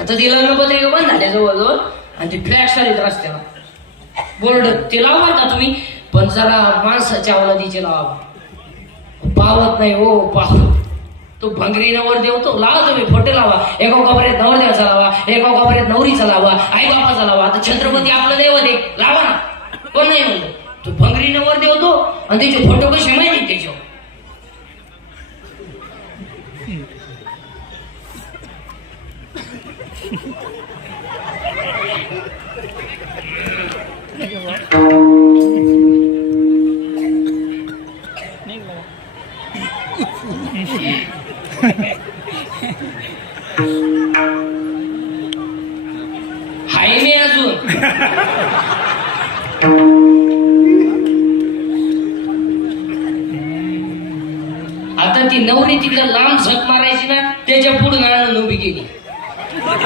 आता ती लग्नपत्रिका बंद झाल्या जवळजवळ आणि ती फ्लॅक्स आलीत रस्त्याला बोर्ड ते लावा का तुम्ही, पण जरा माणसाच्या अवलादीचे लावा. पावत नाही हो पावत. तो भंगरी नवरदेव तो लावा तुम्ही फोटो लावा. एका कोपऱ्यात नवरदेवाचा लावा, एका कोपऱ्यात नवरीचा लावा, आई बापाचा लावा. आता छत्रपती आपलं दैवत आहे, लावा ना. कोण नाही म्हणलं. तो भंगरी नवरदेव तो आणि त्याचे फोटो कसे माहिती त्याच्यावर. हाय मी अजून आता ती नवरी तिकडे लांब झक मारायची ना, त्याच्या पुढे आणून उभी केली.